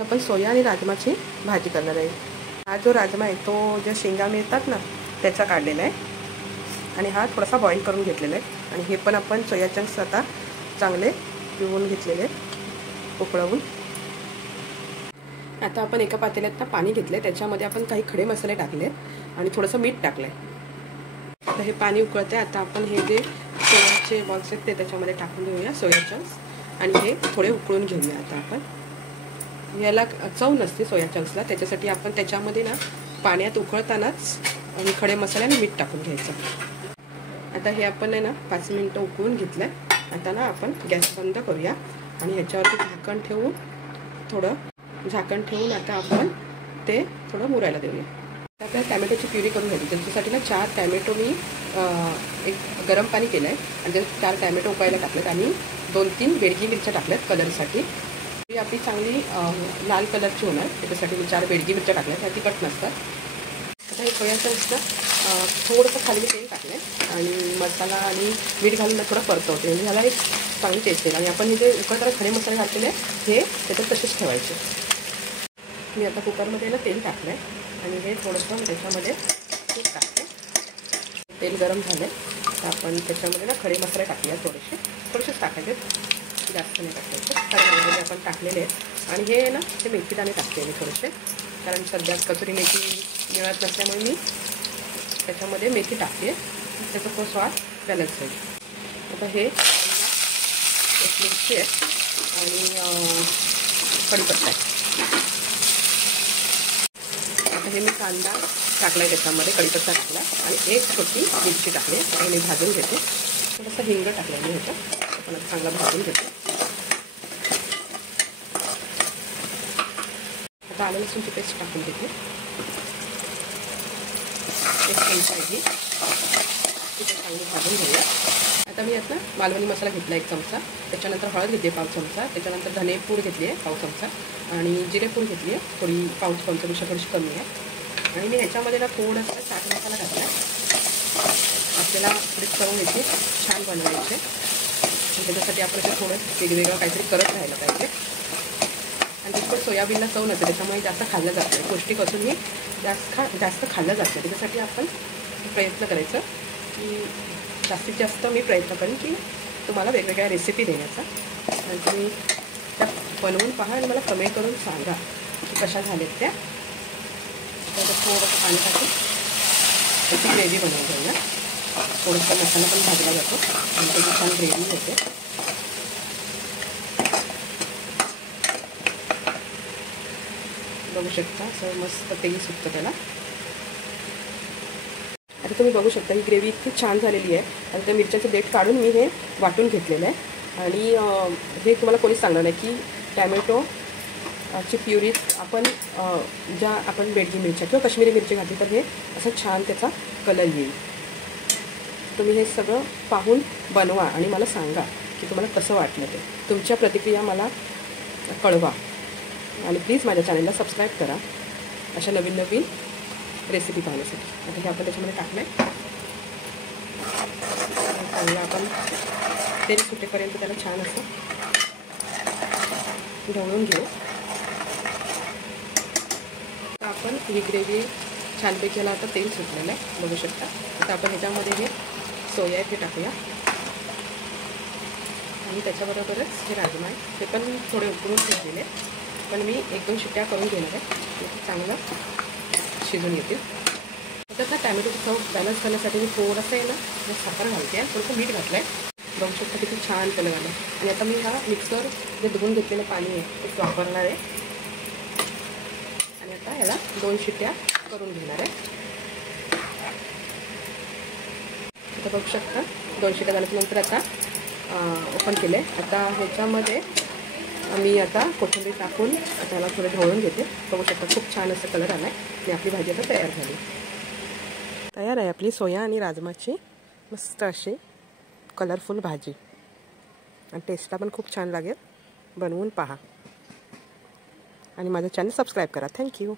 आपण सोया आणि राजमाची भाजी करणार आहे। हा जो राजमा आहे तो ज्या शेंगा मिळतात ना त्याचा काढलेला आहे आणि हा थोडासा बॉईल करून घेतलेला आहे। आणि हे पण आपण सोया चंक्स आता चांगले पिळून घेतलेले आहेत उकळवून। आता आपण एका पातेल्यात पाणी घेतले, त्याच्यामध्ये आपण काही खडे मसाले टाकले आणि थोडंसं मीठ टाकलंय। आता हे पाणी उकळते, आता आपण हे जे सोयाचे बॉल्स आहेत ते त्याच्यामध्ये टाकून घेऊया, सोया चंक्स, आणि हे थोडे उकळून घेऊया। आता आपण याला चव नसते सोया चंक्सला, त्याच्यासाठी आपण त्याच्यामध्ये ना पाण्यात उकळतानाच आणि खडे मसाले आणि मीठ टाकून घ्यायचं। आता हे आपण आहे ना 5 मिनिटं उकळून घेतलंय। आता ना आपण गॅस बंद करूया आणि ह्याच्यावरती झाकण ठेवून आता आपण ते थोडं मुरायला देऊया। आता टॅमॅटोची प्युरी करून घ्यायची, त्याच्यासाठी ना 4 टॅमॅटो मी एक गरम पाणी केलं आहे आणि ते 4 टॅमॅटो उकळायला टाकलेत आणि 2-3 बेडगी मिरच्या टाकल्यात कलरसाठी। ही आपली चांगली लाल कलरची होणार, त्याच्यासाठी मी 4 बेडगी मिरच्या टाकल्यात, त्या तिखट नसतात। आता हे सोया चंक्सला थोडंसं खाली तेल टाकलं आहे आणि मसाला आणि मीठ घालून थोडं परतवते, म्हणजे ह्याला एक चांगली टेस्ट येईल। आणि आपण हे जे उकळताना खडे मसाले घातलेले हे त्याच्यात तसेच ठेवायचे। मी आता कुकरमध्ये ना तेल टाकलं आहे आणि हे थोडंसं त्याच्यामध्ये तूप टाकते। तेल गरम झालं तर आपण त्याच्यामध्ये ना खडे मसाले टाकूया, थोडेसेच टाकायचे, जास्त नाही टाकायचे, कारण आपण टाकलेले आहेत। आणि हे ना ते मेथीदाणे टाकते मी थोडेसे, कारण सध्या कसुरी मेथी मिळत नसल्यामुळे मी त्याच्यामध्ये मेथी टाकते, त्याचा तो स्वाद बॅलन्स होईल। आता हे एक मिरची आहे आणि कढीपत्ता आहे। आता हे मी कांदा टाकला आहे, त्याच्यामध्ये कढीपत्ता टाकला आणि एक छोटी मिरची टाकली आणि मी भाजून घेते। थोडंसं हिंग टाकलं आहे मी ह्याच्यात, आपण चांगला भाजून घेते। आता आलं लसूणची पेस्ट टाकून घेते, 1 चमचा आहे, तिथे चांगली भाजून घेऊया। आता मी यात ना मालवणी मसाला घेतला 1 चमचा, त्याच्यानंतर हळद घेतली 1 चमचा, त्याच्यानंतर धनेपूड घेतली आहे 1 चमचा आणि जिरेपूड घेतली आहे थोडी, 1 चमचापेक्षा थोडीशी कमी आहे। आणि मी ह्याच्यामध्ये ना थोडंसं चाट मसाला टाकला आहे, आपल्याला मिक्स करून घ्यायची, छान बनवायचे। त्याच्यासाठी आपण ते थोडं वेगवेगळं काहीतरी करत राहायला पाहिजे। आणि तिथं सोयाबीनला चव नसते, त्याच्यामुळे जास्त खाल्लं जातं, पौष्टिक असूनही जास्त खाल्लं जातं। त्याच्यासाठी आपण प्रयत्न करायचं की जास्तीत जास्त मी प्रयत्न करेन की तुम्हाला वेगवेगळ्या रेसिपी देण्याचा, आणि तुम्ही त्या बनवून पहा आणि मला कमेंट करून सांगा की कशा झाल्यात त्या। थोडंसं पाणी टाकून त्याची ग्रेव्ही बनवून घेऊया, थोडंसं मसाला पण भाजला जातो आणि त्याची छान ग्रेव्ही होते। बघू शकता असं मस्त तेल सुटतं त्याला। आता तुम्ही बघू शकता ही ग्रेव्ही इतकी छान झालेली आहे। आणि त्या मिरच्याचं देठ काढून मी हे वाटून घेतलेलं आहे आणि हे तुम्हाला कोणीच सांगणार नाही की टॅमॅटो ची प्युरी आपण ज्या आपण बेडगी मिरच्या किंवा काश्मीरी मिरची घातली तर हे असं छान त्याचा कलर येईल। तुम्ही हे सगळं पाहून बनवा आणि मला सांगा की तुम्हाला कसं वाटलं ते, तुमच्या प्रतिक्रिया मला कळवा आणि प्लीज माझ्या चॅनलला सबस्क्राईब करा अशा नवीन नवीन रेसिपी पाहण्यासाठी। आता हे आपण त्याच्यामध्ये टाकलं आहे, चांगलं आपण तेल सुटेपर्यंत त्याला छान असं ढवळून घेऊ। आपण ही ग्रेव्ही छानपैकी याला आता तेल सुटलेलं आहे, बघू शकता। आता आपण ह्याच्यामध्ये हे सोया ते टाकूया आणि त्याच्याबरोबरच हे राजमा आहे ते पण थोडे उकळून ठेवलेले, पण मी 1-2 शिट्ट्या करून घेणार आहे, ते चांगलं शिजून येतील। आता ना टॅमॅटोची चव बॅलन्स करण्यासाठी मी थोडंसं आहे ना साखर घालते, थोडंसं मीठ घातलं आहे, बघू शकता किती छान कलर आला। आणि आता मी हा मिक्सर जे धुवून घेतलेलं पाणी आहे ते वापरणार आहे आणि आता याला 2 शिट्ट्या करून घेणार आहे। आता बघू शकता 2 शिट्ट्या झाल्यानंतर आता ओपन केलं आहे। आता ह्याच्यामध्ये मी आता कोथिंबीर टाकून त्याला थोडं ढवळून घेते, बघू शकता खूप छान असं कलर आला आहे आणि आपली भाजी आता तयार आहे आपली सोया आणि राजमाची मस्त अशी कलरफुल भाजी, आणि टेस्टला पण खूप छान लागेल, बनवून पहा आणि माझं चॅनल सबस्क्राईब करा। थँक्यू।